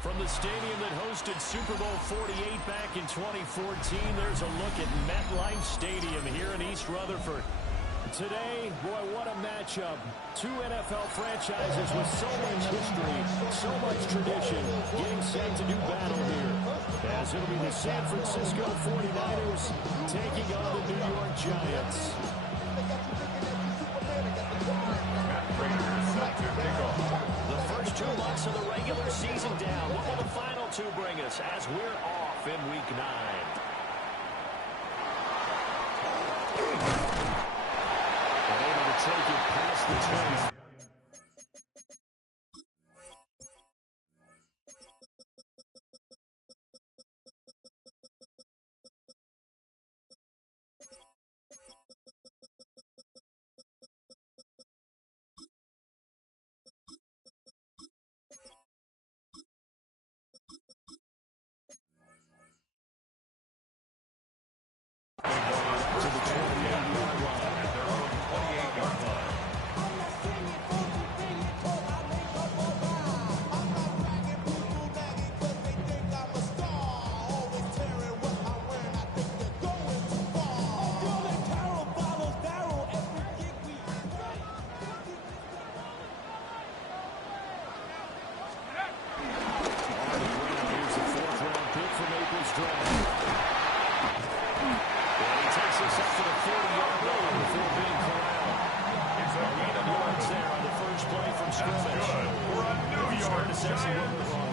From the stadium that hosted Super Bowl 48 back in 2014, there's a look at MetLife Stadium here in East Rutherford. Today, boy, what a matchup. Two NFL franchises with so much history, so much tradition, getting set to do battle here. As it'll be the San Francisco 49ers taking on the New York Giants. The first 2 months of the regular season down. What will the final 2 bring us as we're off in Week 9? Take it past the 20. To the 28-yard line at their own 28-yard line.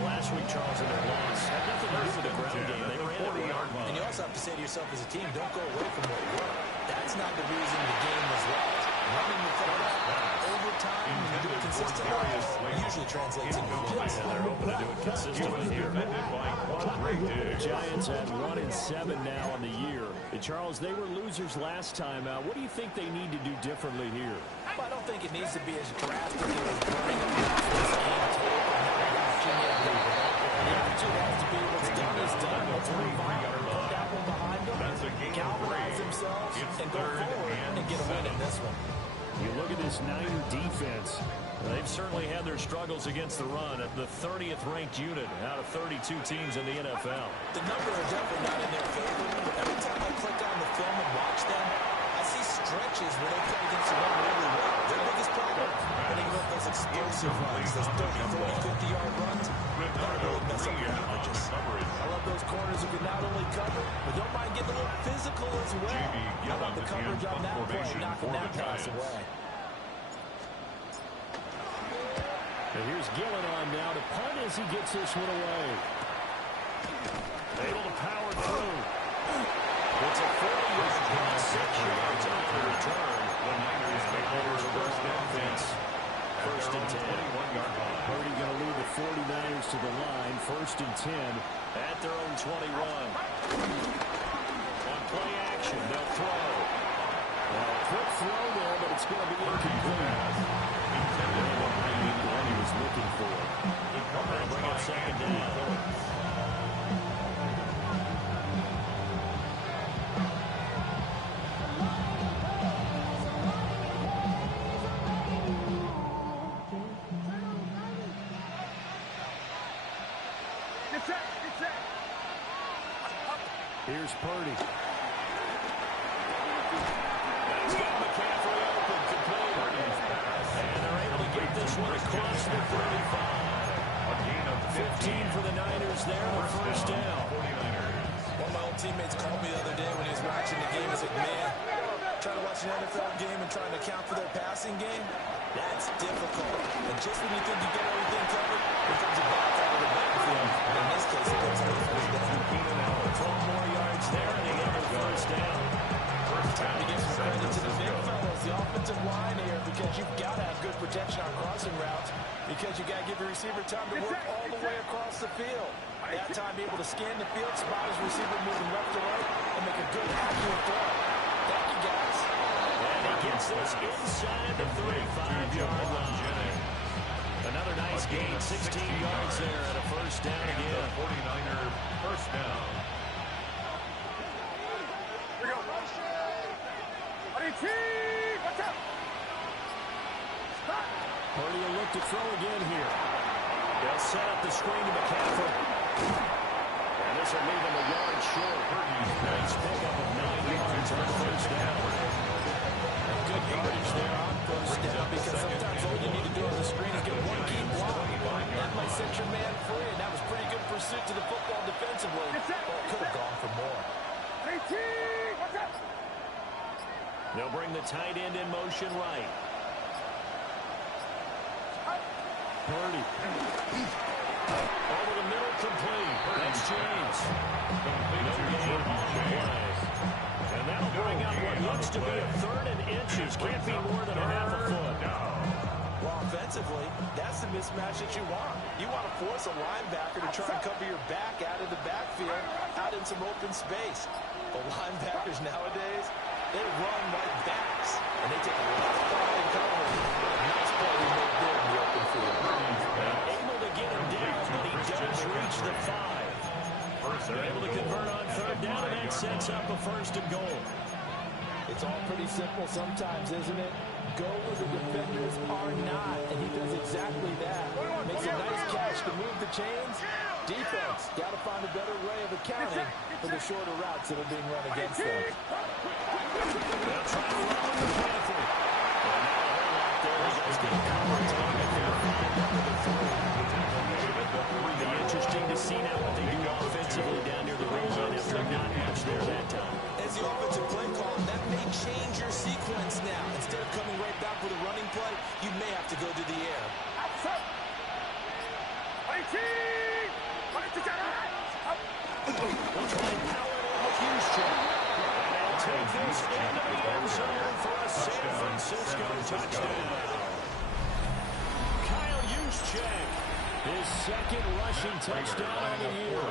Last week, Charles, in their loss had nothing to do with the ground game. They ran 40-yard line. And you also have to say to yourself as a team, don't go away from what you were. That's not the reason the game was lost. Running the football over time, you do it consistently, it usually translates into wins. And they're hoping to do it consistently here. The Giants at 1-7 now on the year. Charles, they were losers last time out. What do you think they need to do differently here? Well, I don't think it needs to be as drastic as burning up this game tape and not watching it. The attitude has to be what's done is done. Let's move on. Put that one behind them, galvanize themselves, and go forward and get a win in this one. You look at this Niner defense. They've certainly had their struggles against the run at the 30th ranked unit out of 32 teams in the NFL. The numbers are definitely not in their favor, but every time I click on the film and watch them, I see stretches where they play against the run really well. Their biggest problem, when they give up those explosive runs, those 30, 40, 50-yard runs, that really mess up your averages. I love those corners who can not only cover, but don't mind getting a little physical as well. How about the coverage on that play, knocking that pass away. And here's Gillen on now to punt as he gets this one away. Able to power through. It's a 40-yard punt, 6 yards on the return. The Niners make over the first offense. First and 10. Purdy going to lead the 49ers to the line. First and 10 at their own 21. On play action, they'll throw. Quick throw there, but it's going to be incomplete. What he was looking for. They'll bring up second down. Here's Purdy. That's got McCaffrey open, complete. And they're able to get this one across the 35. A gain of 15 for the Niners there, the first down. One of my old teammates called me the other day when he was watching the game. He said, man, trying to watch an NFL game and trying to account for their passing game, that's difficult. And just when you think you get everything covered, here comes a back out of the backfield. In this case, it goes to the first down. 12 more yards there, and they get the first down. Time to give some credit to the big fellas, the offensive line here, because you've got to have good protection on crossing routes, because you got to give your receiver time to work all the way across the field. That time, be able to scan the field, spot his receiver moving left to right, and make a good, accurate throw. Thank you, guys. And he gets this inside the 35-yard line. Another nice gain, 16 yards there, and a first down again. 49er first down. Purdy will look to throw again here. They'll set up the screen to McCaffrey. And this will leave him a yard short. Nice pickup of 9 yards on first down. Good yardage there on first down, because sometimes all you need to do on the screen is get one key block. That might set your man free, and that was pretty good pursuit to the football defensively. Ball could have gone for more. They'll bring the tight end in motion right. Purdy. Over the middle, complete. That's James. No gain on the play. And that'll bring up what looks to be a 3rd and inches. Can't be more than a half a foot. Well, offensively, that's the mismatch that you want. You want to force a linebacker to try and cover your back out of the backfield, out in some open space. But linebackers nowadays, they run like backs, and they take a lot of pride in coverage. Nice play he made there in the open field. Able to get him down, but he does reach the 5. They're able to convert on 3rd down, and that sets up a 1st and goal. It's all pretty simple sometimes, isn't it? Go where the defenders are not, and he does exactly that. Makes a nice catch to move the chains. Defense, got to find a better way of accounting for the shorter routes that are being run against them. They'll try to run with McCaffrey. And now a whole lot there. He does get covered. It'll be interesting to see now what they do offensively down near the red line after not much there that time. As the offensive play call, that may change your sequence now. Instead of coming right back with a running play, you may have to go to the air. We'll try and power it with Juszczyk. And they'll take this into the end zone for a San Francisco touchdown. Kyle Juszczyk, his 2nd rushing touchdown of the year.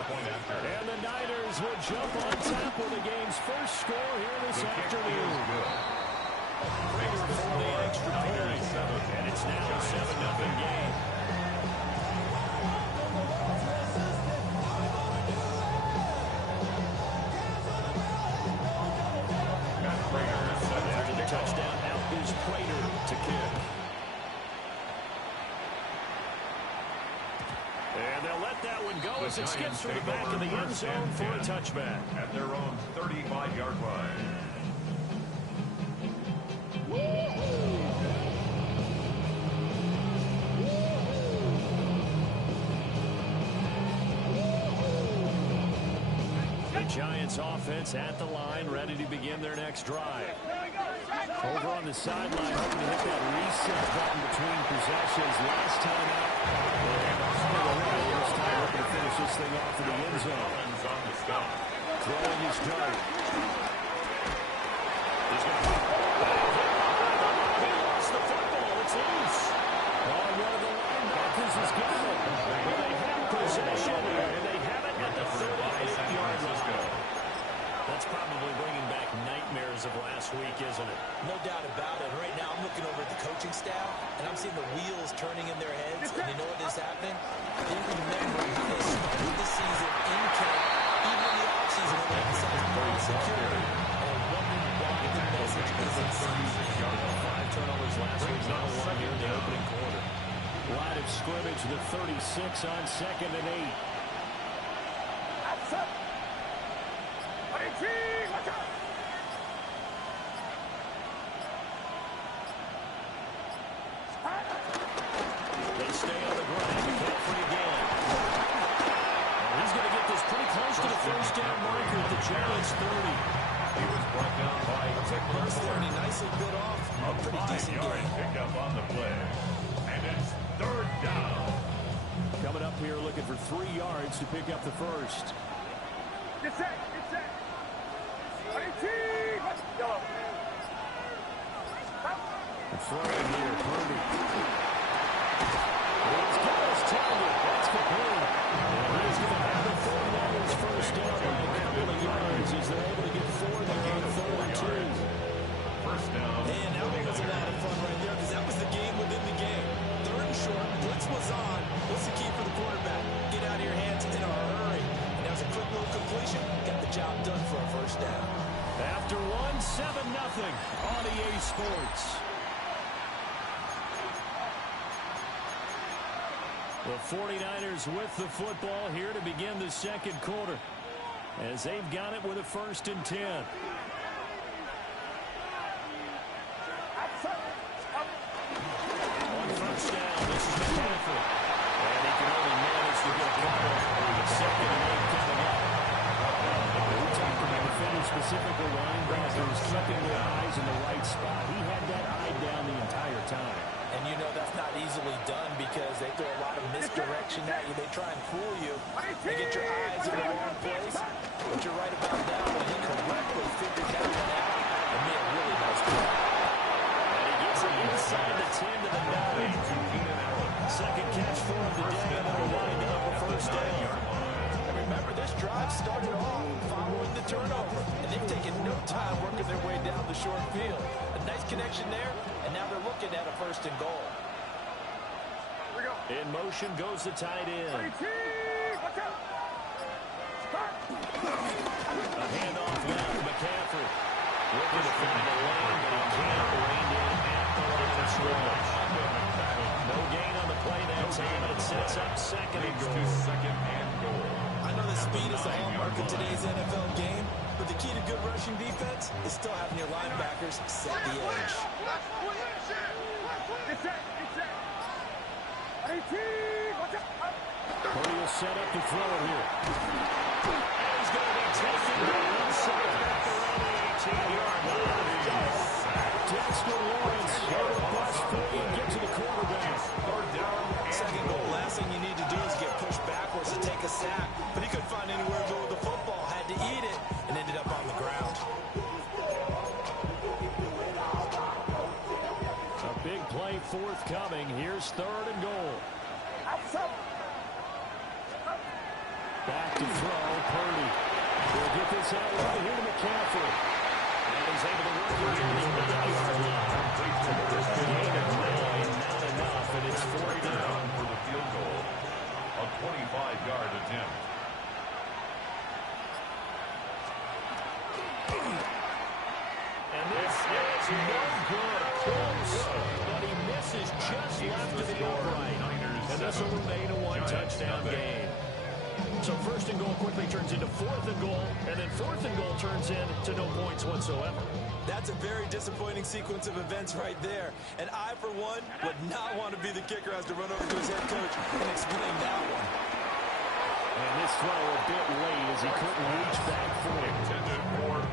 And the Niners will jump on top with the game's first score here this afternoon. Prater for the extra point. And it's now a 7-0 game. After the touchdown, out is Prater to kick. And they'll let that one go as it skips through the back of the end zone for a touchback. At their own 35-yard line. The Giants offense at the line, ready to begin their next drive. Over on the sideline, hoping to hit that reset button between possessions. Last time out, this time looking to finish this thing off in the end zone. Throwing his dart. He's going to he lost the football. It's loose. Oh, one of the linebackers has got it. Well, they have possession, and they have it at the 38-yard line. That's probably bringing back nightmares of last week, isn't it? No doubt about it. Right now, I'm looking over at the coaching staff, and I'm seeing the wheels turning in their heads. And you know what is happening? They remember how they started the season in camp, even in the offseason, when they emphasized ball security. And wondering why the message isn't season. 5 turnovers last week, now 1 here in the opening quarter. Line of scrimmage, the 36 on 2nd and 8. They stay on the ground. McCaffrey again. He's going to get this pretty close to the first down marker at the Giants 30. He was brought down by First 30, nicely bit off. A pretty decent game. Pickup on the play. And it's 3rd down. Coming up here looking for 3 yards to pick up the first. Get set, get set. Throwing here, Purdy. He's got his target. That's complete. And he's going to have the 49ers first down by a couple of yards as they're able to get 4 there on 3rd and 2. First down. And that one was a lot of fun right there, because that was the game within the game. 3rd and short, blitz was on. What's the key for the quarterback? Get out of your hands in a hurry. And that was a quick little completion. Got the job done for a first down. After 1, 7-0 on EA Sports. The 49ers with the football here to begin the second quarter, as they've got it with a 1st and 10. On first down, this is McCaffrey. And he can only manage to get a couple. Second and 8 coming up. We talked about defenders, specifically linebackers, keeping their eyes in the right spot. He had that eye down the entire time. And you know that's not easily done because they throw a lot of misdirection at you. They try and fool you. They get your eyes in the wrong place. But you're right about that one. He correctly figured that one out and made a really nice play. And he gets it inside the 10 to the 9. Second catch for him today, and they'll wind up a first down. And remember, this drive started off following the turnover. And they've taken no time working their way down the short field. A nice connection there, and now they're looking at a 1st and goal. In motion goes the tight end. A handoff now to McCaffrey. Looking to find a lane, but he can't. Reined in at the line of scrimmage. No gain on the play that time, and it sets up 2nd and goal. I know that speed is the hallmark of today's NFL game, but the key to good rushing defense is still having your linebackers set the edge. Purdy will set up to throw it here. And he's going to be taken down inside at the 18-yard line. Dexter Lawrence, hard to bust through and get to the quarterback. 2nd goal, last thing you need to do is get pushed backwards to take a sack, but he couldn't find anywhere to go with the football, had to eat it, and ended up on the ground. A big play forthcoming. Here's 3rd and goal. Back to throw, Purdy. We'll get this out right here to McCaffrey. And he's able to work it in the 9-yard line. Gain of 9, not enough, and it's 4th down for the field goal. A 25-yard attempt. And this is no good. Close, but he misses just left of the upright. And this will remain a 1-touchdown game. So 1st and goal quickly turns into 4th and goal, and then 4th and goal turns into no points whatsoever. That's a very disappointing sequence of events right there. And I, for one, would not want to be the kicker who has to run over to his head coach and explain that one. And this throw a bit late as he couldn't reach back for it.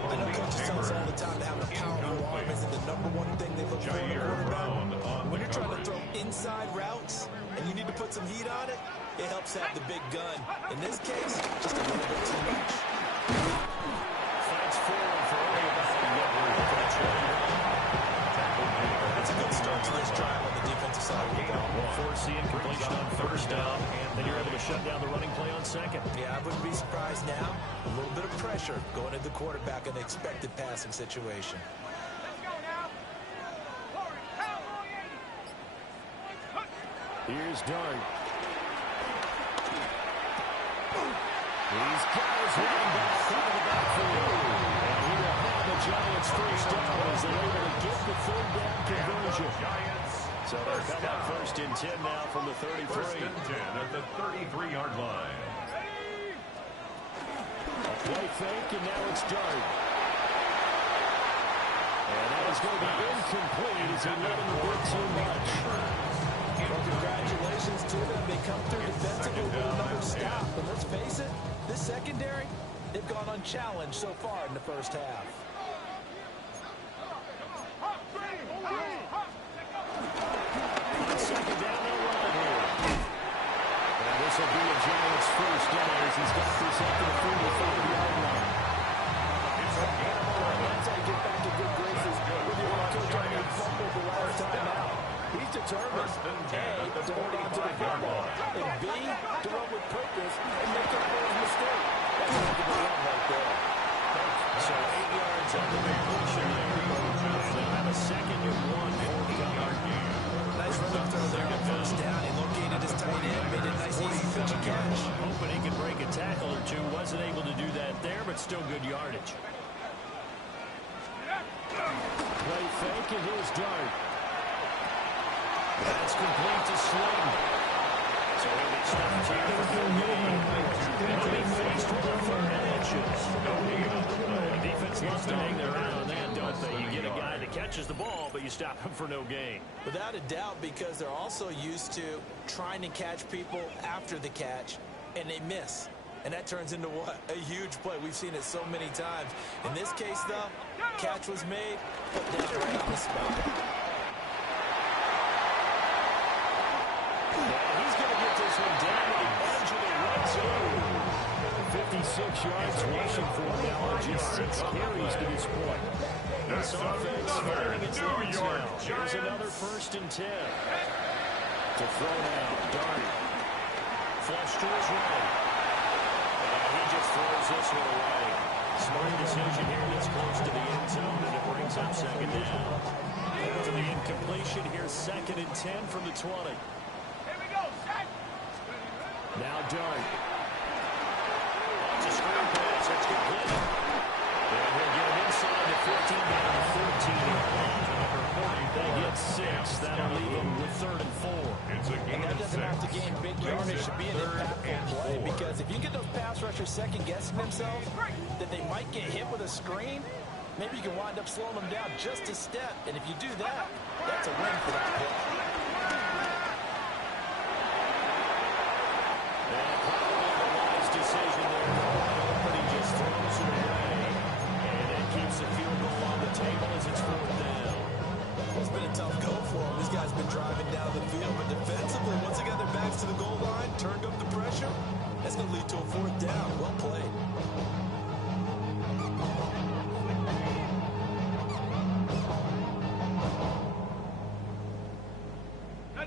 I know coaches tell us all the time that having a powerful arm isn't the #1 thing they look for in a quarterback. When you're trying to throw inside routes and you need to put some heat on it, it helps have the big gun. In this case, just a little bit too much. Fights forward for only about a yard. That's a good start to this drive on the defensive side of the ball. Force the incompletion on 1st down, and then you're able to shut down the running play on 2nd. Yeah, I wouldn't be surprised now. A little bit of pressure going at the quarterback in an expected passing situation. Here's Dart. He's got his running back out of the backfield. And he will have the Giants 1st down as they're able to get the 3rd down conversion. So they'll come up 1st and 10 now from the 33. 1st and 10 at the 33-yard line. A play fake, and now it's Dart. And that is going to be incomplete as he let him a bit too much. Well, congratulations to them. They come through defensively with another stop. But let's face it, this secondary, they've gone unchallenged so far in the 1st half. On 2nd down, they'll run it here. And this will be a Giants 1st down as he's got this up to the 45-yard line. That's how you get back to good graces with your head coach on your fumble the last time out. He's determined, A, to hold on to the football, and B, to run with purpose and make up for his mistake. That's a heck of a run right there. So 8 yards on the completion there. They'll have a 2nd and 1 4-yard game. Nice run throw there on 1st down. He located his tight end, made a nice easy pitch and catch. Hoping he could break a tackle or two. Wasn't able to do that there, but still good yardage. Play fake, and here's Dart. That's complete to Sling. So full game. He'll be faced with a 3rd and inches. The defense loves to hang their eye on that, don't they? You get a guy that catches the ball, but you stop him for no gain. Without a doubt, because they're also used to trying to catch people after the catch, and they miss. And that turns into what? A huge play. We've seen it so many times. In this case, though, catch was made, put down right on the spot. And he's going to get this one down to the edge of the red zone. 56 yards rushing for him now on just 6 carries to this point. This offense firing its legs now. Here's another 1st and 10. To throw now, Dart. Flush to his right. And he just throws this one away. Smart decision here that's close to the end zone, and it brings up 2nd down. To the incompletion here, 2nd and 10 from the 20. Here we go, set. Now Dart. It's a screen pass. That's complete. And he'll get him inside the 15 down to 14-yard line. They get 6. That'll leave them with 3rd and 4. And that doesn't have to gain big yardage to be an impactful play, because if you get those pass rushers second-guessing themselves that they might get hit with a screen, maybe you can wind up slowing them down just a step. And if you do that, that's a win for that play. And probably the wise decision there. But he just throws it away. And it keeps the field goal on the table as it's 4th down. It's been a tough go for them. These guys have been driving down the field, but defensively, once they got their backs to the goal line, turned up the pressure, that's going to lead to a 4th down. Well played.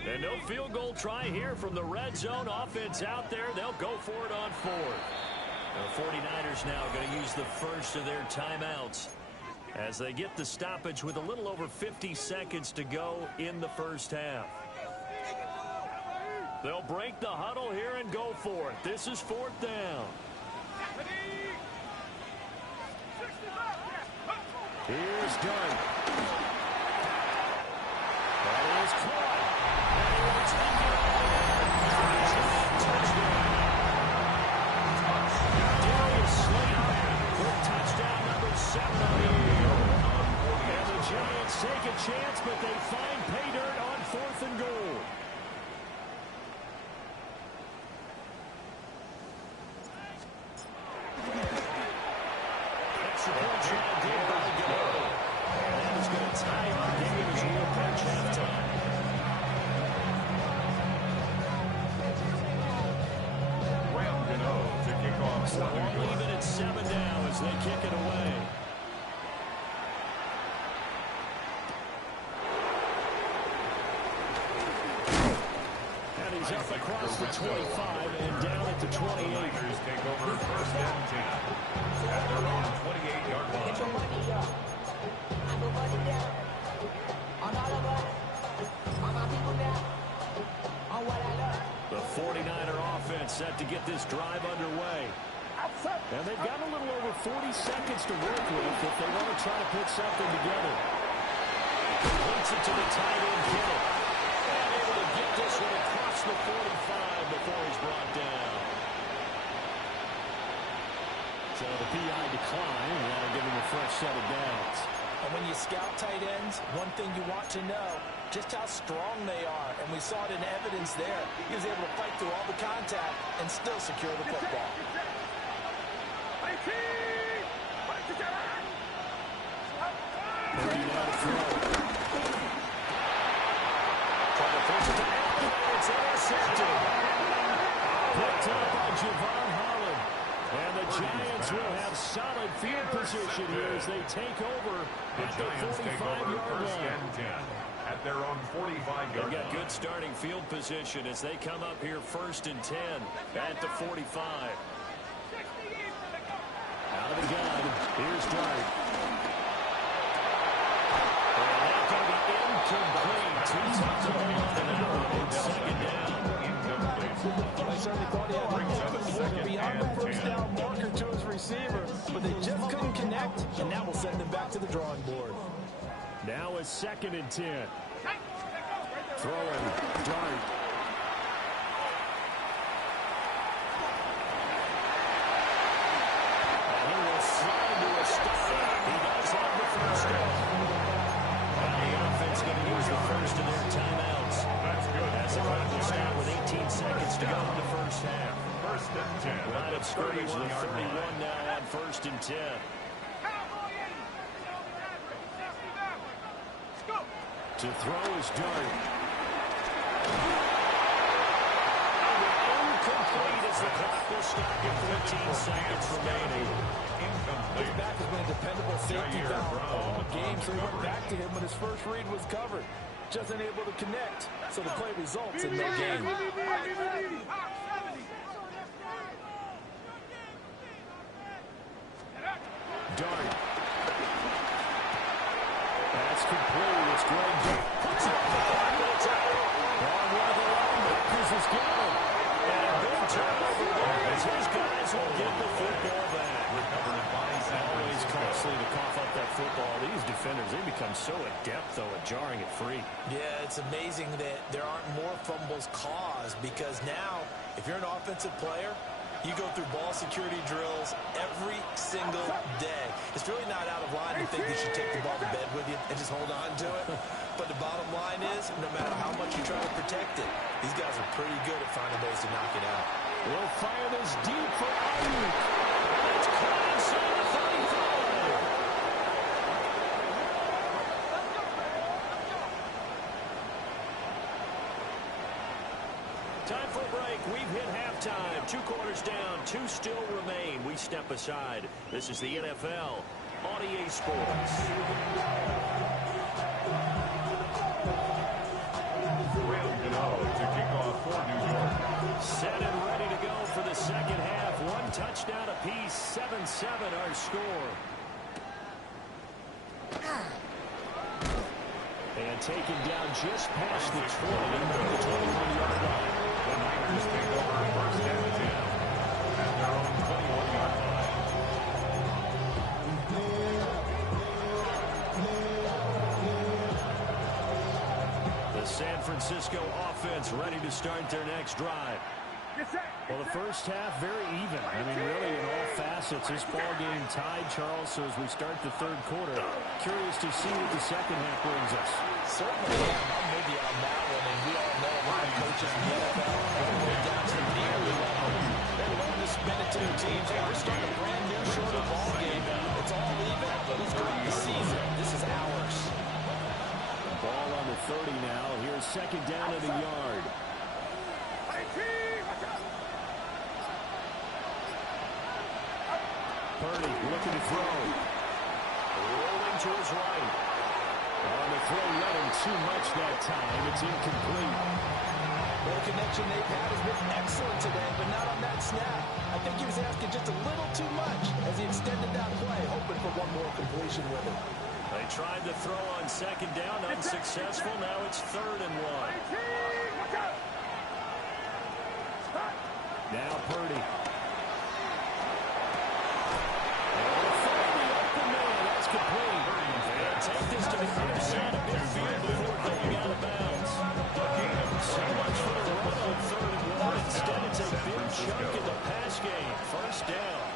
And no field goal try here from the red zone. Offense out there. They'll go for it on 4th. The 49ers now going to use the first of their timeouts as they get the stoppage with a little over 50 seconds to go in the first half. They'll break the huddle here and go for it. This is 4th down. Here's Dart. That is caught. Darius Slayton, quick touchdown number 7 on the year. And the Giants take a chance, but they find pay dirt on 4th and goal. Extra point try good by Gano. And that is going to tie our game as we approach halftime. So all even at 7 now as they kick it away. And he's up across the 25 and down at the 28. Take over 1st and 10 at their own 28-yard line. Get your money up. I put money down. On all of us. On my people now. On what I love. The 49er offense set to get this drive underway. And they've got a little over 40 seconds to work with if they want to try to put something together. Completes it to the tight end, Kittle. And able to get this one across the 45 before he's brought down. So the PI decline, and that'll give him a fresh set of downs. And when you scout tight ends, one thing you want to know, just how strong they are. And we saw it in evidence there. He was able to fight through all the contact and still secure the football. 30 now to throw. Trying to force it to Allen. It's intercepted. Picked up by Javon Holland. And the Giants will have solid field position here as they take over at the 45-yard line. At their own 45-yard line. They've got good starting field position as they come up here 1st and 10 at the 45. Out of the gun, here's Dart. And that's going to be incomplete. Too tough to bring off the now. And 2nd down. They certainly thought he had to beyond the 1st down marker to his receiver, but they just couldn't connect, and that will send them back to the drawing board. Now is 2nd and 10. Throwing Dart. to go in the first half. First and 10. Line of scrimmage with 31 now on first and 10. To throw is Dart. Incomplete as the clock will stop at 14 seconds remaining. His back has been a dependable safety valve all game, so he went back to him when his first read was covered. Just unable to connect, so the play results in no gain. Dart. That's complete. It's Greg Dart. Puts it up the it's out. On one of the linebackers is gone. And a big turnover there as his guys will get the football back. Always costly to cough up that football. These defenders, they become so adept, though, at jarring it free. Yeah, it's amazing that there aren't more fumbles caused because now, if you're an offensive player, you go through ball security drills every single day. It's really not out of line to think you should take the ball to bed with you and just hold on to it. But the bottom line is, no matter how much you try to protect it, these guys are pretty good at finding ways to knock it out. We'll fire this deep for Ayuk. It's caught inside the 35. Time for a break. We've hit halftime. 2 quarters down. 2 still remain. We step aside. This is the NFL on EA Sports. To kick off for New York. Set and ready to go for the second half. 1 touchdown apiece. 7-7 our score. And taken down just past the 20 at the 21-yard line. The Niners take over first and 10 at their own 21-yard line. The San Francisco offense ready to start their next drive. Well, the first half very even. I mean, really, in all facets, this ball game tied, Charles. So as we start the third quarter, curious to see what the second half brings us. Certainly am. I'm with you on that one, and we all know a lot of coaches in the NFL all the way down to the nearly level. They love to spin it to their teams. Hey, we're starting a brand new, shorter ball game. It's all even, but let's go the season. This is ours. Ball on the 30 now. Here's second down at the yard. Purdy looking to throw. Rolling to his right. On the throw, let him too much that time. It's incomplete. Well, the connection they've had has been excellent today, but not on that snap. I think he was asking just a little too much as he extended that play, hoping for one more completion with it. They tried to throw on second down, unsuccessful. Now it's 3rd and 1. Now Purdy. That's complete. They'll take this to the other side of midfield before going out of bounds. So much for the run on 3rd and 1. Instead, it's a big chunk in the pass game. First down.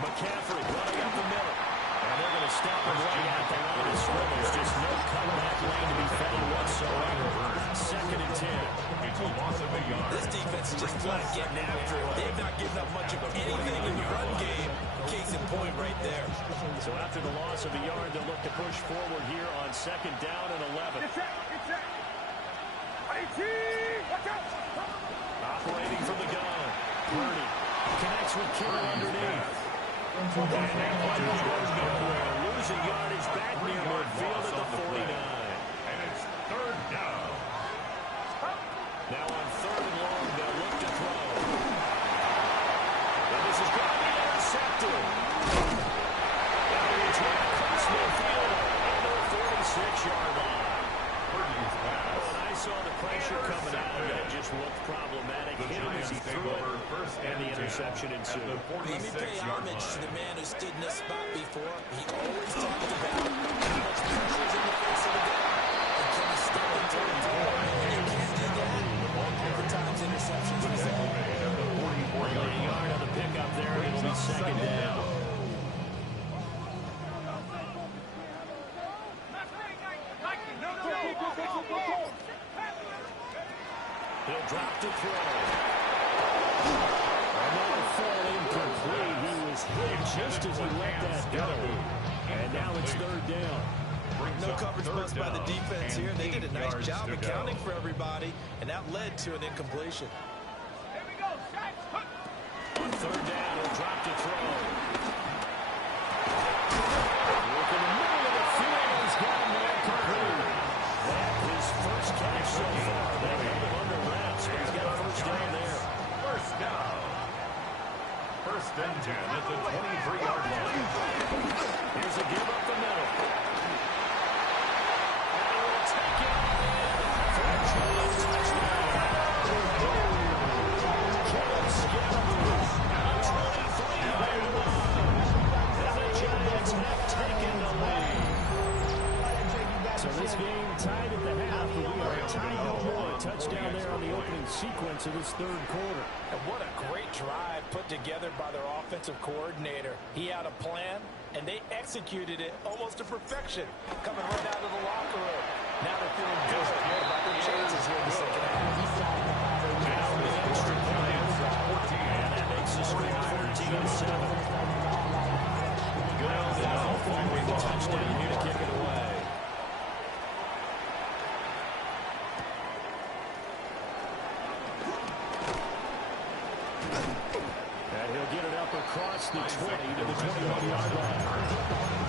McCaffrey running up the middle. And they're going to stop him right at the line of scrimmage. Just no comeback lane to be found whatsoever. 2nd and 10. It's a loss of a yard. This defense is just flat getting after it. They've not given up much of anything in the run game. Case in point right there. So after the loss of a yard, they'll look to push forward here on 2nd down and 11. Operating from the gun. Purdy connects with Kittle underneath. And that one goes nowhere. Losing yardage back near midfield at the 49. And it's 3rd down. Now on 3rd and long, they'll look to throw. And this is going to be intercepted. And it's right across midfield under the 46-yard line. Purdy's pass. When I saw the pressure coming out, that just looked problematic. The Hit him as he Giants take threw over it, first and the 10 interception at ensued. the Let me pay 46-yard homage to line. the man who stood in this spot before. He always talked about how much pressure is in the face of the game. And can he step into it? And you can't do that. Every time's interceptions result. At the 44-yard Yard on the pickup there, and it'll be 2nd down. He'll drop to throw. Another fall incomplete. He was hit just as he let that go. And now it's third down. No coverage bust by the defense here. They did a nice job accounting for everybody, and that led to an incompletion. Here we go, Saints. On third down, he'll drop to throw. Look in the middle of the field. He's got him there complete. That his first catch so far. They held him under wraps, but he's got a first down there. First down. First and 10 at the 23-yard line. Here's a give up the middle. And he will take it for a touchdown. Caleb Scalabrine on 23-yard line. And the Giants have taken the lead. So this game tied at the half, but we are tied no more. Touchdown there on the opening sequence of this third quarter. And what a great drive put together by their offensive coordinator. He had a plan, and they executed it almost to perfection, coming right out of the locker room. Now they're feeling good about their chances here in the second half. Now the extra point, and that makes the score 14-7. Good touchdown here to kick it away. And he'll get it up across the 20 to the 21-yard line.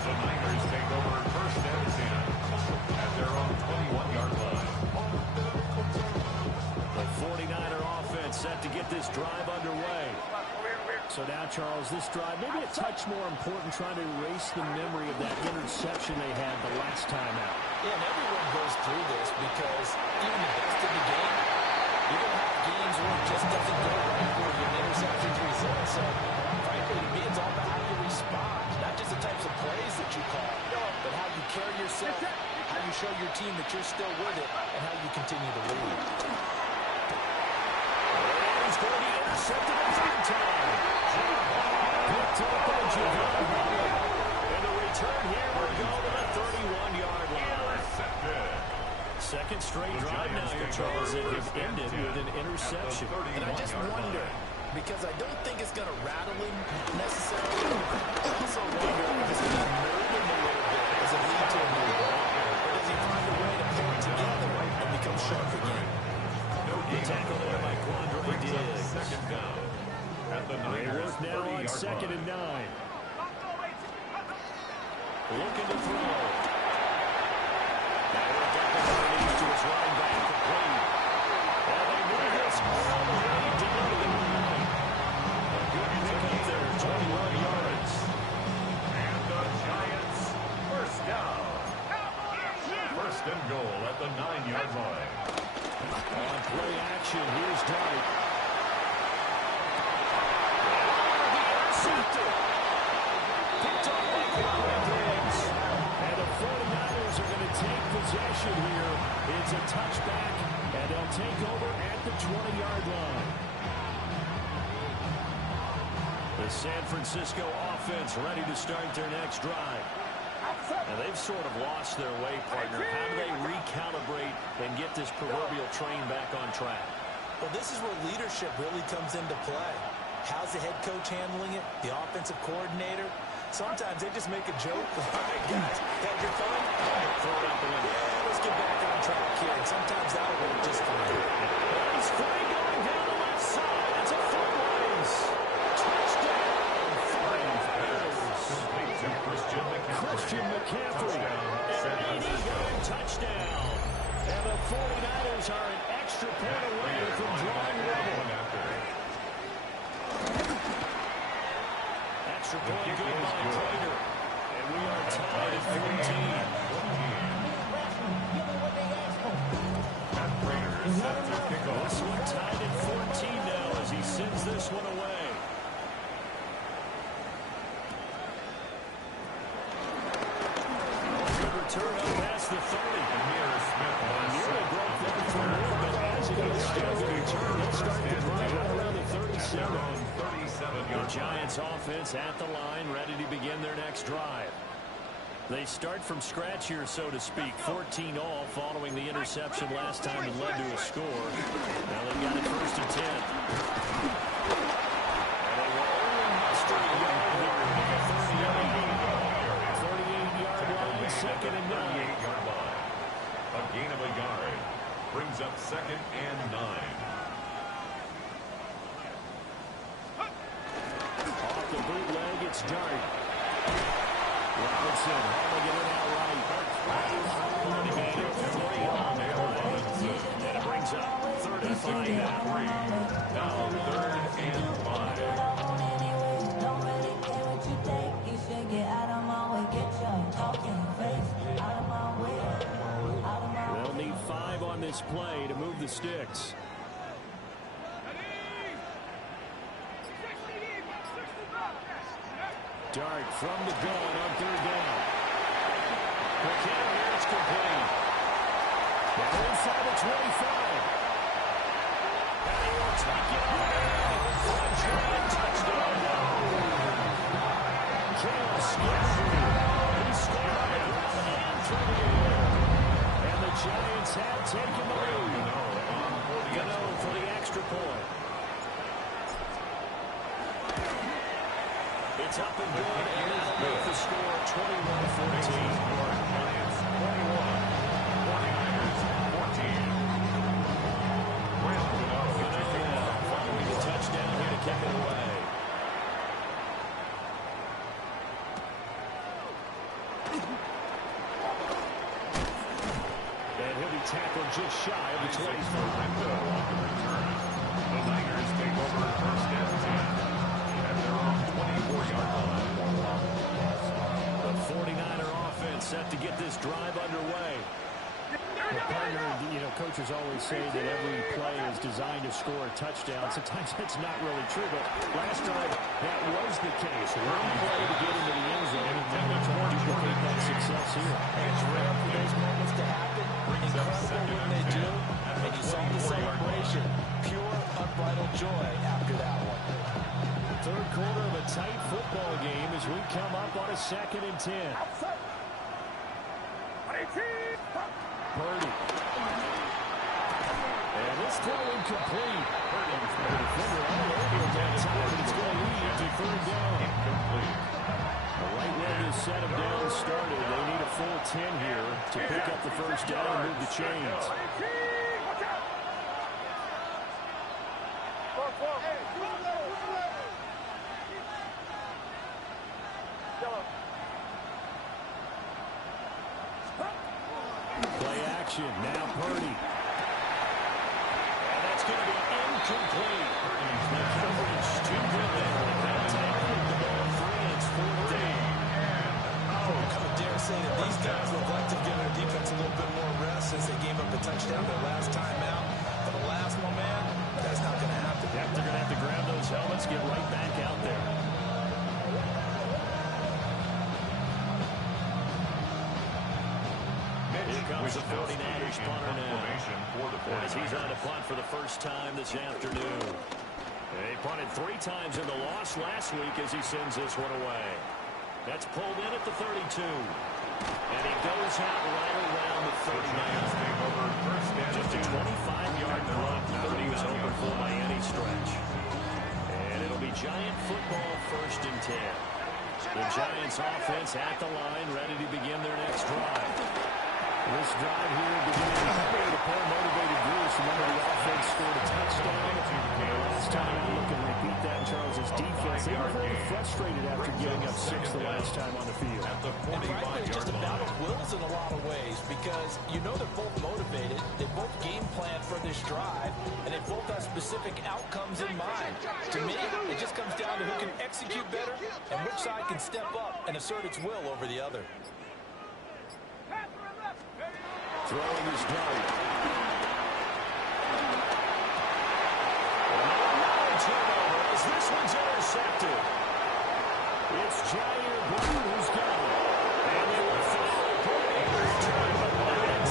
The Niners take over first and 10 at their own 21-yard line. The 49er offense set to get this drive underway. So now, Charles, this drive, maybe a touch more important, trying to erase the memory of that interception they had the last time out. Yeah, and everyone goes through this because even the best in the game, you're going to have games where it just doesn't go right where an interception's result. So, frankly, to me, it's all about how you respond, not just the types of plays that you call, but how you carry yourself, how you show your team that you're still with it, and how you continue to lead. He's going to be intercepted a third time. Picked up by Javon Holland. And the return here will go to the 31-yard line. Second straight drive now here, Charles, that has ended with an interception. And I just wonder, because I don't think it's going to rattle him necessarily, I also wonder if it's going to move him a little bit. Does it lead to a move? Or does he find a way to pull it together and become sharp again? The tackle there by Quandre Diggs. Second down at the They Niners work now on 30-yard second line. and 9. Looking to throw. Now he'll get the knees to his running back complete. And they move this all the way down to the 9. A good pickup there, 21 yards. And the Giants first down. First and goal at the 9-yard line. On play action, here's Dwight. Intercepted. Picked up by Quandre Diggs. And the 49ers are going to take possession here. It's a touchback, and they'll take over at the 20-yard line. The San Francisco offense ready to start their next drive. And they've sort of lost their way, partner. How do they recalibrate and get this proverbial train back on track? Well, this is where leadership really comes into play. How's the head coach handling it? The offensive coordinator? Sometimes they just make a joke. All right, guys, had your fun? Throw it out the window. Yeah, let's get back on track here. And sometimes that'll work just fine. He's free going down the left side. It's a foot race. Touchdown. Christian McCaffrey. An 80-yard touchdown. And the 49ers are an extra point away from drawing level. Extra point good by Prater. And we are tied at 14. This one tied at 14 now as he sends this one away. Good return up past the 30. Nearly broke that for more, but as it is still good return, they'll start the drive right around the 37. The Giants offense at the line, ready to begin their next drive. They start from scratch here, so to speak. 14 all following the interception last time that led to a score. Now they've got it first and 10. And they will only muster a yard here at the 38-yard line, second and 9. 38-yard line. A gain of a yard brings up second and 9. Off the bootleg, it's Dart. Robinson hauling it in outright. And a gain of 3 on the play. And it brings up third and 5 now. Now third and 5. They'll need 5 on this play to move the sticks. Dart from the gun on third down. McKinnon here, it's complete. Down inside the 25. And he will take it away for a Giant touchdown. James Scott. He scored and through the air. And the Giants have taken the lead. Gano for the extra point. It's up and good, and it'll make the score 21-14. Giants 21. 49ers 14. Following a touchdown here to kick it away. And he'll be tackled just shy of the 25. The Niners take over first and 10. The 49er offense set to get this drive underway. Well, partner, coaches always say that every play is designed to score a touchdown. Sometimes that's not really true, but last drive that was the case. One play to get into the end zone, and then they're trying to duplicate that success here. It's rare for those moments to happen. Incredible when they do. And you saw the celebration. Pure, unbridled joy after that one. Third quarter of a tight football game as we come up on a second and 10. Purdy. And this throw incomplete. Purdy's the defender all over him that time, and it's going to lead to third down. Incomplete. Right where this set of down started, they need a full 10 here to pick up the first down and move the chains. Play action, now Purdy. And that's going to be incomplete. The coverage too good there. That tackling the ball free, it's fourth down. I would dare say that these guys would like to give their defense a little bit more rest since they gave up a touchdown their last time out. For the last one, man, that's not going to happen. Yep, they're going to have to grab those helmets, get right back out there. Here comes the 49ers punter now. As he's on to punt for the first time this afternoon. They punted 3 times in the loss last week as he sends this one away. That's pulled in at the 32. And he goes out right around the 39. Just a 25-yard run. Nobody was open for by any stretch. And it'll be Giant football first and 10. The Giants offense at the line, ready to begin their next drive. This drive here beginning with a pair of motivated groups. Remember, the offense scored a touchdown. Last time I look and repeat that in Charles's defense. They were very frustrated after giving up 6 the last time on the field. At the And frankly, it's just a battle of wills in a lot of ways because you know they're both motivated, they both game plan for this drive, and they both have specific outcomes in mind. To me, it just comes down to who can execute better and which side can step up and assert its will over the other. Throwing his dart. Turnover as this one's intercepted. It's Jair Brown who's got it. And they will follow Purdy.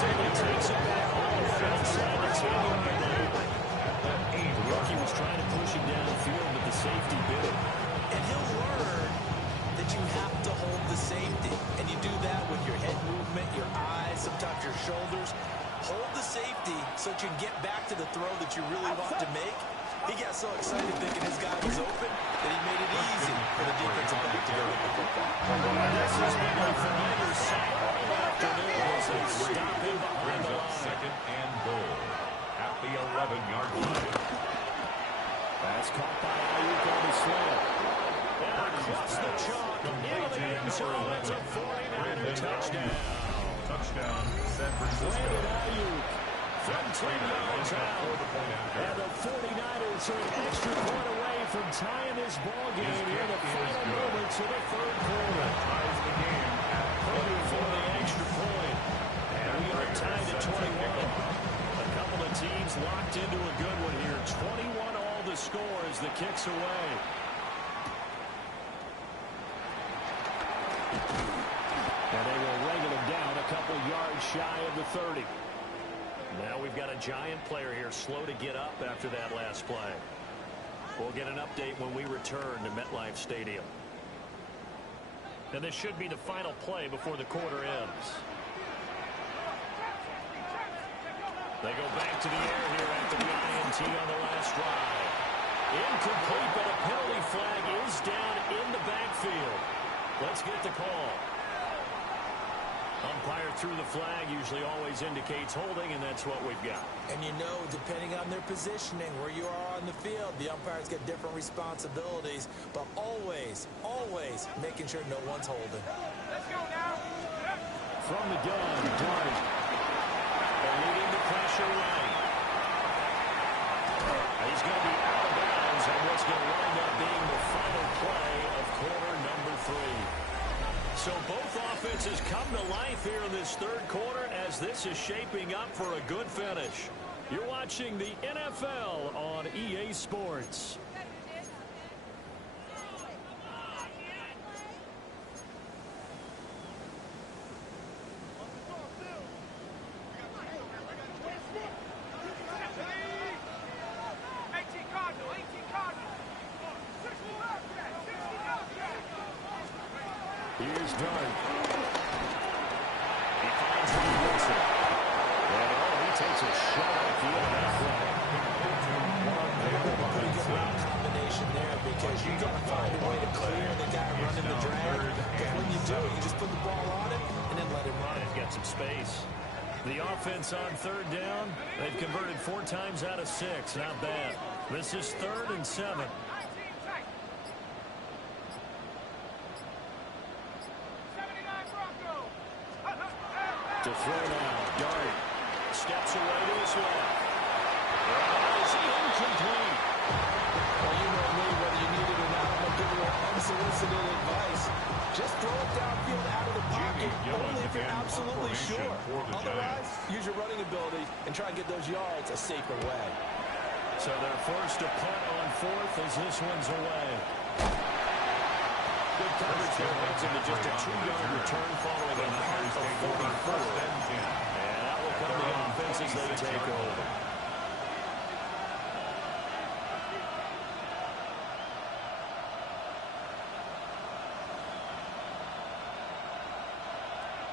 He takes it back home. Inside the 10-yard line. The rookie was trying to push him downfield, but the safety bit him. And he'll learn that you have to hold the safety. And you do that with safety so that you can get back to the throw that you really want to make. He got so excited thinking his guy was open that he made it easy for the defensive back to go with the football. This has been a familiar sight all afternoon as they stop him behind the line. Second and goal at the 11-yard line. That's caught by Ayuk on the slant. And across the chalk into the end zone. It's a 49er touchdown. Touchdown, San Francisco. Brandon Ayuk from 10 yards out. And the 49ers are an extra point away from tying this ball game here in the final moments of the third quarter. Ties the game at Hoping for the extra point. And we are tied at 21. A couple of teams locked into a good one here. 21 all the score as the kick's away. And they will wrangle him down a couple yards shy of the 30. Now we've got a Giant player here slow to get up after that last play. We'll get an update when we return to MetLife Stadium. And this should be the final play before the quarter ends. They go back to the air here after the INT on the last drive. Incomplete, but a penalty flag is down in the backfield. Let's get the call. Umpire threw the flag, usually always indicates holding, and that's what we've got. And you know, depending on their positioning, where you are on the field, the umpires get different responsibilities, but always, always making sure no one's holding. Let's go now. From the gun, Dart. Leading the pressure right. He's going to be out of bounds on what's going to wind up being the final play of quarter number 3. So both offenses come to life here in this third quarter as this is shaping up for a good finish. You're watching the NFL on EA Sports. Here's Dart. He finds Wilson. And he takes a shot at the end of that play. Pretty good route combination there because you got to find a way to clear the guy running the drag. Because when you do, you just put the ball on him and then let him run. And get some space. The offense on third down, they've converted 4 times out of 6. Not bad. This is 3rd and 7. To throw now, Dart steps away to his left. That is incomplete. Well, you know me, whether you need it or not, I'm going to give you unsolicited advice. Just throw it downfield out of the pocket, only if you're absolutely sure. Otherwise, use your running ability and try and get those yards a safer way. So they're forced to punt on 4th as this one's away. Good coverage there heads into just a 2-yard return following a punt of 44. And that will come to the offense as they take over.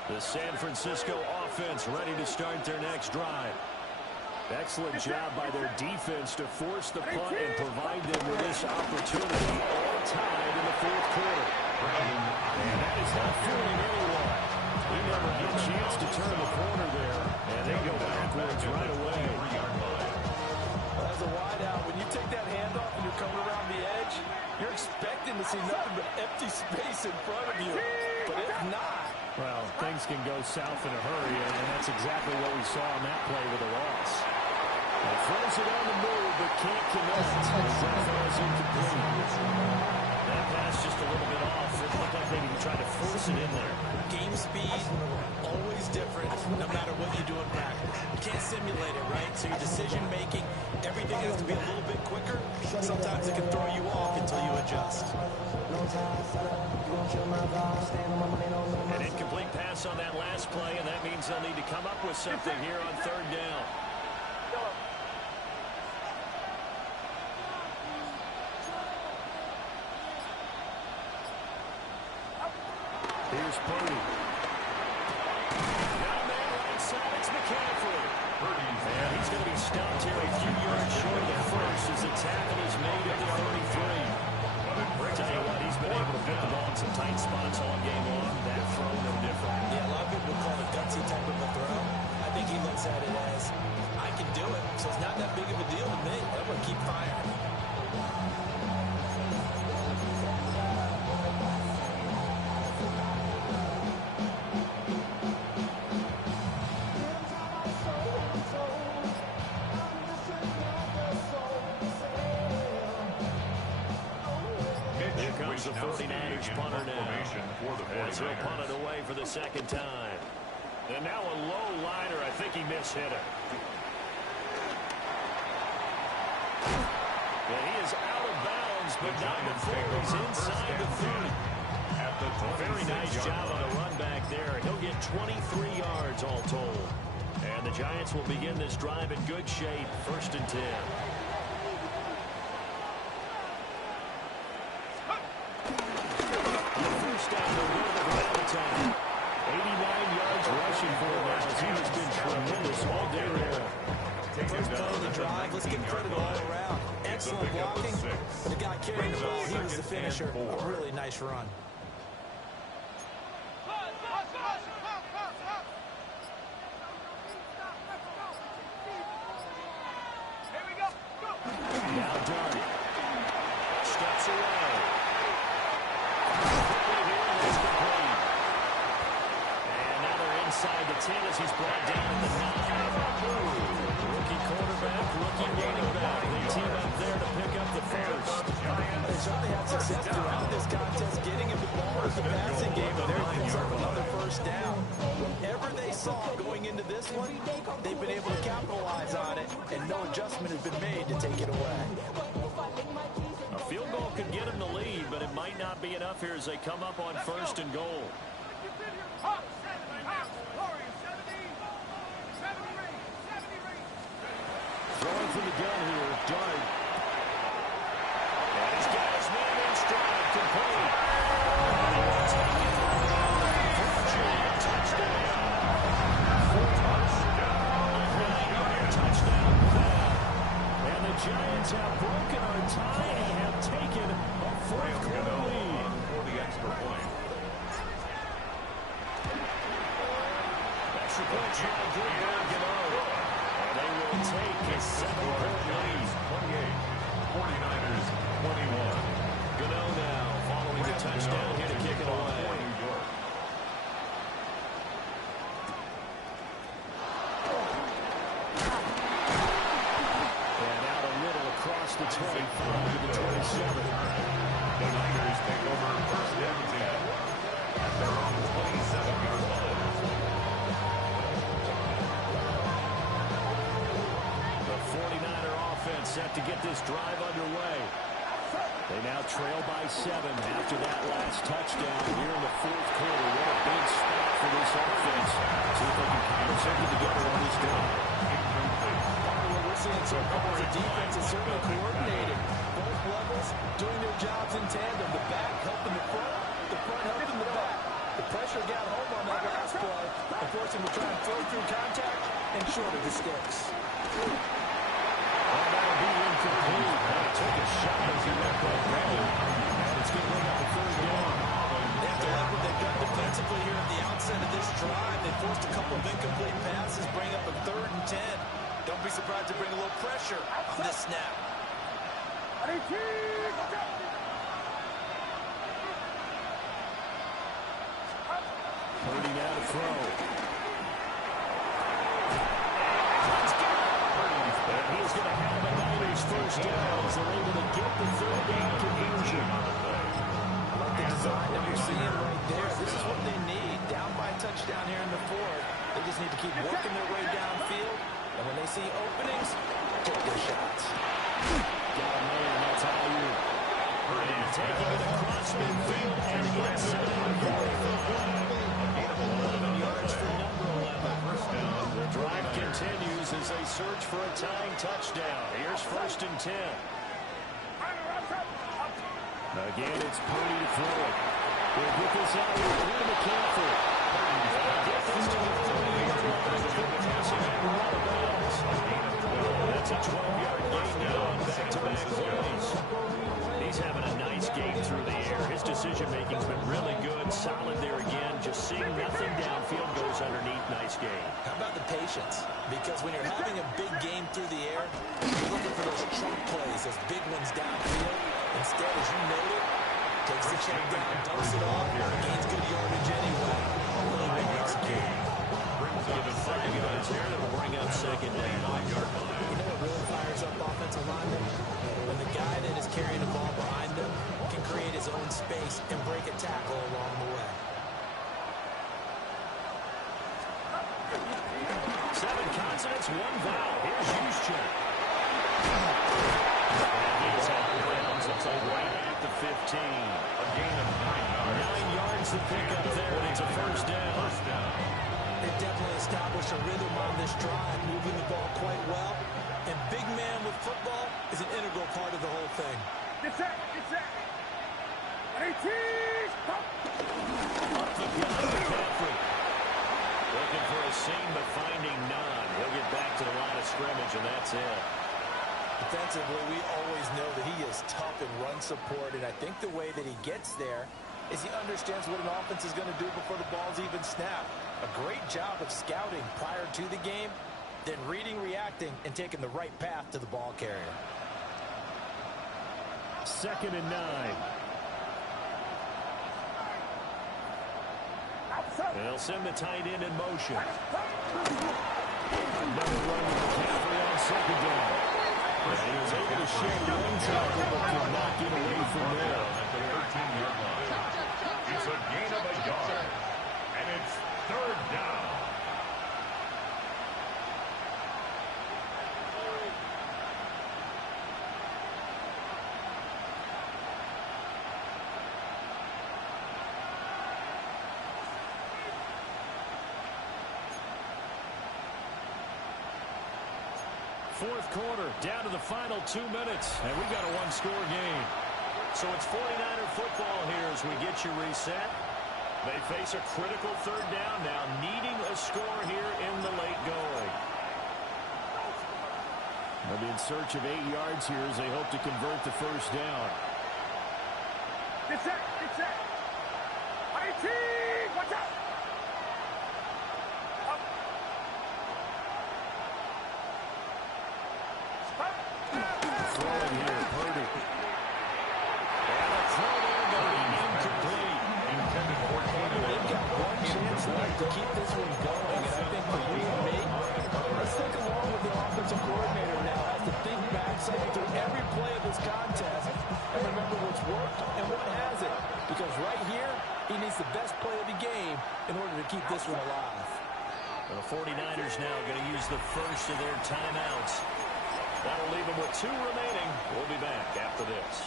The San Francisco offense ready to start their next drive. Excellent job by their defense to force the punt and provide them with this opportunity, all tied in the 4th quarter. And that is not fooling anyone. He never had a chance to turn the corner there, and they go backwards right away. Well, as a wideout, when you take that handoff and you're coming around the edge, you're expecting to see nothing but empty space in front of you. But if not, well, things can go south in a hurry, and that's exactly what we saw on that play with a loss. He throws it on the move, but can't connect. That throw is incomplete. That pass just a little bit off. It looked like maybe he tried to force it in there. game speed, always different, no matter what you do in practice. You can't simulate it, right? So your decision-making, everything has to be a little bit quicker. Sometimes it can throw you off until you adjust. An incomplete pass on that last play, and that means they'll need to come up with something here on third down. Here's Purdy. Down there right side, it's McCaffrey. And he's going to be stopped here a few yards short of the first as the tackle is made at the 33. Tell you what, he's been able to put the ball in some tight spots all game long. That throw, no different. Yeah, a lot of people would call it a gutsy type of a throw. I think he looks at it as, I can do it, so it's not that big of a deal to me. I'm going to keep firing. The 49ers punter now. As he'll punt it away for the second time. And now a low liner. I think he mishit it. And he is out of bounds, but not before he's inside the 30. Very nice job on the run back there. He'll get 23 yards all told. And the Giants will begin this drive in good shape. 1st and 10. Down the middle of the time. 89 yards rushing for him now. He has been tremendous all day there. First play of the drive. Let's give credit all around. Excellent blocking. The guy carrying the ball, he was the finisher. A really nice run. Now Darby steps away. Inside the 10 as he's brought down at the 9. Rookie quarterback, rookie running back. They team up there to pick up the first. They certainly had success throughout this contest, getting him the ball in the passing game, and there picks up another first down. Whatever they saw going into this one, they've been able to capitalize on it, and no adjustment has been made to take it away. A field goal could get them the lead, but it might not be enough here as they come up on 1st and goal. Throwing from the gun here, Dart. And he's got his man in stride, complete. Touchdown. 9-yard touchdown pass. And the Giants have broken our tie and have taken a 4th quarter lead. For the extra point. Extra point shot, good ball, Gano. They will take a 7-point lead. 28. 49ers 21. Gano now following the touchdown here to kick it away. And out a little across the 25 to the 27. The Niners take over 1st and 10 at their own 27-yard line. The 49er offense set to get this drive underway. They now trail by 7 after that last touchdown here in the 4th quarter. What a big spot for this offense. See if they can kind of something together on this drive. What we're seeing so far is the defense is certainly coordinated. Both levels doing their jobs in tandem. The back helping the front helping the back. The pressure got home on that last play. Unfortunately, we're trying to throw through contact and short of the sticks. That'll be incomplete. Took a shot as he went by Brandon. And it's going to bring up a 3rd down. They have to like what they've done defensively here at the outset of this drive. They forced a couple of incomplete passes, bring up a 3rd and 10. Don't be surprised to bring a little pressure on this snap. 30 now to throw. And he's going to have a Niners 1st down as they're able to get the 3rd down conversion. Like the design that we're seeing right there. This is what they need. Down by a touchdown here in the 4th. They just need to keep working their way downfield. And when they see openings, take their shots. Got a man, that's how you. And taking it across midfield and inside the 11 yards for number 11. The drive continues as they search for a tying touchdown. Here's 1st and 10. Again, it's Purdy to throw it. We'll get this out with McCaffrey. Get this to the 30-yard line. downfield, goes underneath. Nice gain. How about the patience? Because when you're having a big game through the air, you're looking for those chunk plays, those big ones downfield. Instead, as you noted, takes the check down, dumps it off, gains good yardage anyway. Really well executed. Give it 5 yards here. That'll bring up second down. You know what really fires up offensive linemen? When the guy that is carrying the ball behind them can create his own space and break a tackle along the way. 7 consonants, 1 vowel. Here's Juszczyk. He's out of bounds. It's right at the 15. A gain of 9 yards. 9 yards to pick up there, and it's a first down. They definitely established a rhythm on this drive, moving the ball quite well. And big man with football is an integral part of the whole thing. Get set. 18. Stop. Up the gun, McCaffrey. Looking for a seam, but finding none. He'll get back to the line of scrimmage, and that's it. Defensively, we always know that he is tough in run support, and I think the way that he gets there is he understands what an offense is going to do before the ball's even snapped. A great job of scouting prior to the game, then reading, reacting, and taking the right path to the ball carrier. 2nd and 9. They'll send the tight end in motion. Another run with McCaffrey on 2nd down. And he was able to shed lanes out, but could not get away from there. At the 13-yard line. It's a gain of a yard. And it's 3rd down. Fourth quarter, down to the final 2 minutes, and we got a one-score game. So it's 49er football here as we get you reset. They face a critical 3rd down now, needing a score here in the late going. They'll be in search of 8 yards here as they hope to convert the first down. Get set. 18. Watch out. Throwing here, Purdy. And a throw there going incomplete. Intended for They've got one chance left to keep this one going, and I think for you and me, let's think along with the offensive coordinator now as to think back, cycle through every play of this contest, and remember what's worked and what hasn't. Because right here, he needs the best play of the game in order to keep this one alive. The 49ers now going to use the first of their timeouts. That'll leave them with 2 remaining. We'll be back after this.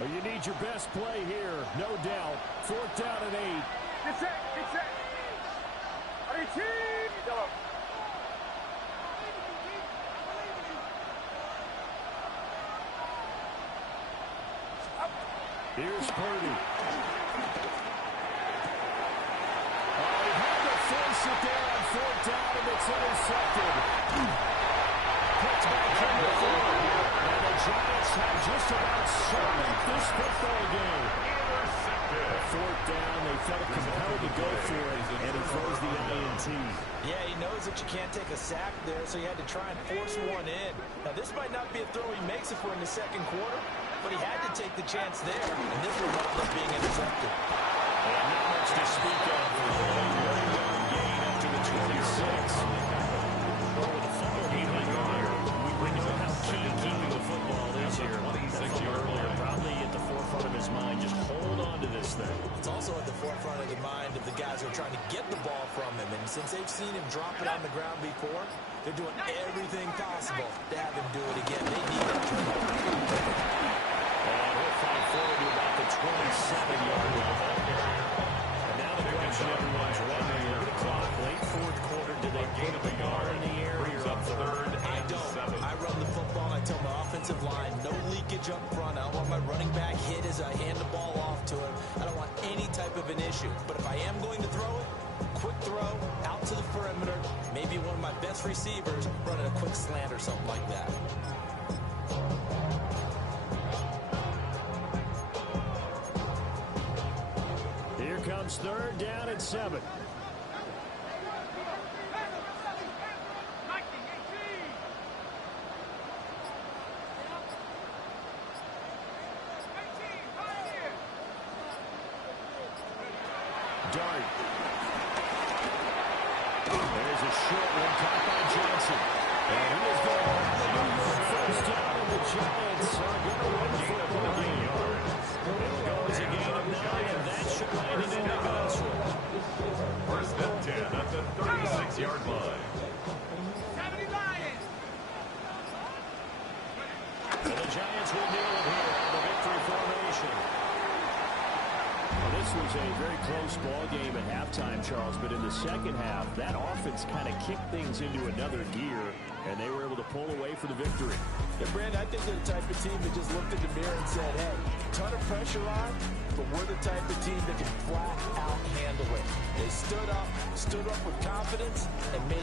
Well, you need your best play here, no doubt. 4th down and 8. Get set. 18. Go. Here's Purdy. He had to force it there on 4th down, and it's intercepted. Puts back in the field. And the Giants have just about summed up this football game. intercepted. 4th down, they felt compelled to go for it, and he throws the INT. Yeah, he knows that you can't take a sack there, so he had to try and force one in. Now, this might not be a throw he makes it for in the 2nd quarter, but he had to take the chance there, and this will end up being intercepted. And not much to speak of. Gain up to the 26. Well, with a fumble behind here, we know how key keeping the football is here. That fumble earlier, probably at the forefront of his mind. Just hold on to this thing. It's also at the forefront of the mind of the guys who are trying to get the ball from him, and since they've seen him drop it on the ground before, they're doing everything possible to have him do it again. They need that turnover. And he'll fight forward to about the 27-yard line. And now the question everyone's wondering, look at the clock, late 4th quarter, did they gain a yard in the air? Brings up 3rd I and don't. 7. I run the football, I tell my offensive line, no leakage up front. I don't want my running back hit as I hand the ball off to him. I don't want any type of an issue. But if I am going to throw it, quick throw, out to the perimeter, maybe one of my best receivers running a quick slant or something like that. becomes third down and 7. Dart. There's a short one caught by Johnson. And he is going to have the first down, and the Giants are going to run for a ball game. It'll go as a gain of 9, and that should land it in the good switch. First and 10 at the 36-yard line. And the Giants will kneel it here on the victory formation. Well, this was a very close ball game at halftime, Charles, but in the second half, that offense kind of kicked things into another gear, and they were able to pull away for the victory. Yeah, Brandon, I think they're the type of team that just looked in the mirror and said, hey, ton of pressure on, but we're the type of team that can flat out handle it. They stood up with confidence and made